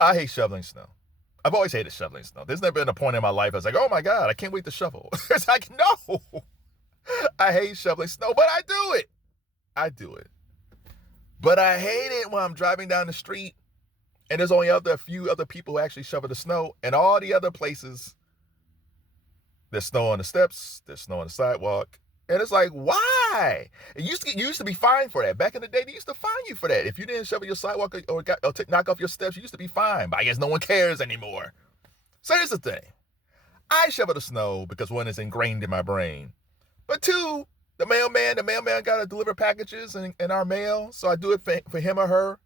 I hate shoveling snow. I've always hated shoveling snow. There's never been a point in my life I was like, oh my God, I can't wait to shovel. It's like, no, I hate shoveling snow, but I do it. I do it. But I hate it when I'm driving down the street and there's only a few other people who actually shovel the snow, and all the other places, there's snow on the steps, there's snow on the sidewalk. And it's like, why? You used to be fined for that. Back in the day, they used to fine you for that. If you didn't shovel your sidewalk or knock off your steps, you used to be fined. But I guess no one cares anymore. So here's the thing. I shovel the snow because one, is ingrained in my brain. But two, the mailman got to deliver packages in our mail. So I do it for him or her.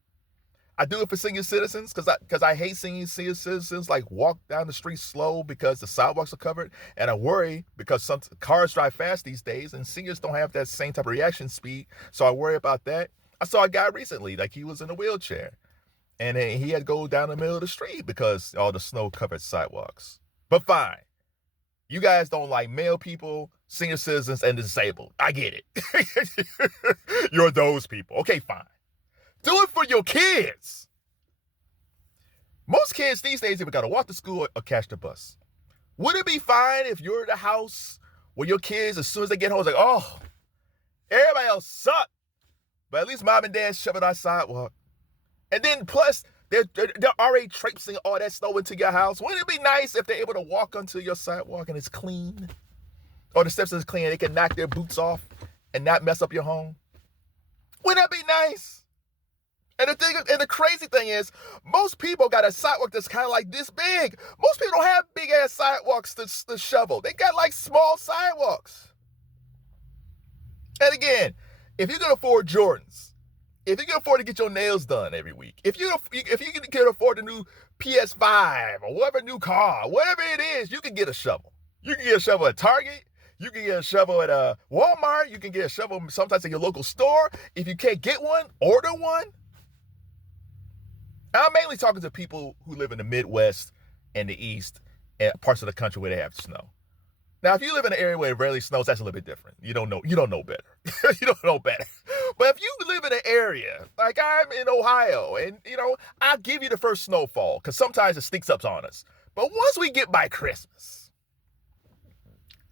I do it for senior citizens because I hate seeing senior citizens like walk down the street slow because the sidewalks are covered. And I worry because some cars drive fast these days and seniors don't have that same type of reaction speed. So I worry about that. I saw a guy recently, like he was in a wheelchair and he had to go down the middle of the street because all the snow covered sidewalks. But fine. You guys don't like male people, senior citizens, and disabled. I get it. You're those people. Okay, fine. Do it for your kids. Most kids these days either got to walk to school or catch the bus. Would it be fine if you're at the house where your kids, as soon as they get home, it's like, oh, everybody else suck, but at least mom and dad shovel our sidewalk. And then plus, they're already traipsing all that snow into your house. Wouldn't it be nice if they're able to walk onto your sidewalk and it's clean? Or the steps is clean, they can knock their boots off and not mess up your home? Wouldn't that be nice? And the crazy thing is, most people got a sidewalk that's kind of like this big. Most people don't have big ass sidewalks to shovel. They got like small sidewalks. And again, if you can afford Jordans, if you can afford to get your nails done every week, if you can afford the new PS5 or whatever new car, whatever it is, you can get a shovel. You can get a shovel at Target. You can get a shovel at Walmart. You can get a shovel sometimes at your local store. If you can't get one, order one. I'm mainly talking to people who live in the Midwest and the East and parts of the country where they have snow. Now, if you live in an area where it rarely snows, that's a little bit different. You don't know better. You don't know better. But if you live in an area, like I'm in Ohio, and I'll give you the first snowfall, because sometimes it sneaks up on us. But once we get by Christmas,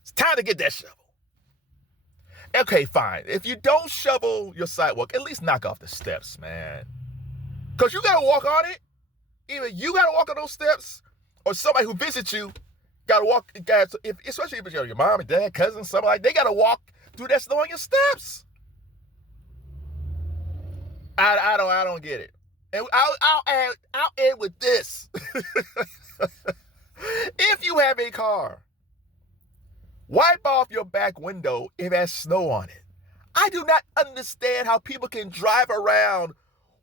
it's time to get that shovel. Okay, fine. If you don't shovel your sidewalk, at least knock off the steps, man. Because you got to walk on it. Either you got to walk on those steps or somebody who visits you got to walk. Especially if it's your mom and dad, cousin, somebody like they got to walk through that snow on your steps. I don't get it. And I'll add with this. If you have a car, wipe off your back window if it has snow on it. I do not understand how people can drive around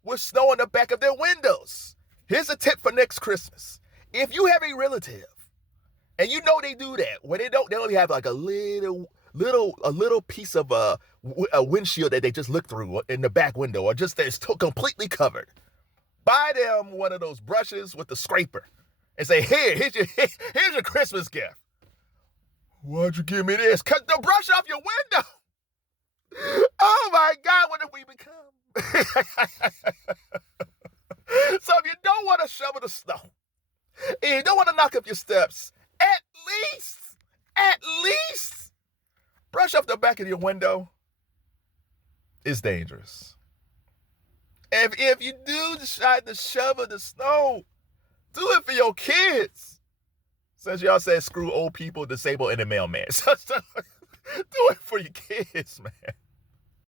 with snow on the back of their windows. Here's a tip for next Christmas. If you have a relative, and you know they do that, where they only have like a little piece of a windshield that they just look through in the back window, or just that's completely covered. Buy them one of those brushes with the scraper, and say, here's your Christmas gift. Why'd you give me this? Cut the brush off your window. Oh my God, what have we become? So if you don't want to shovel the snow, and you don't want to knock up your steps, at least brush off the back of your window. It's dangerous. If you do decide to shovel the snow, do it for your kids. Since y'all said screw old people, disabled, and the mailman. So do it for your kids, man.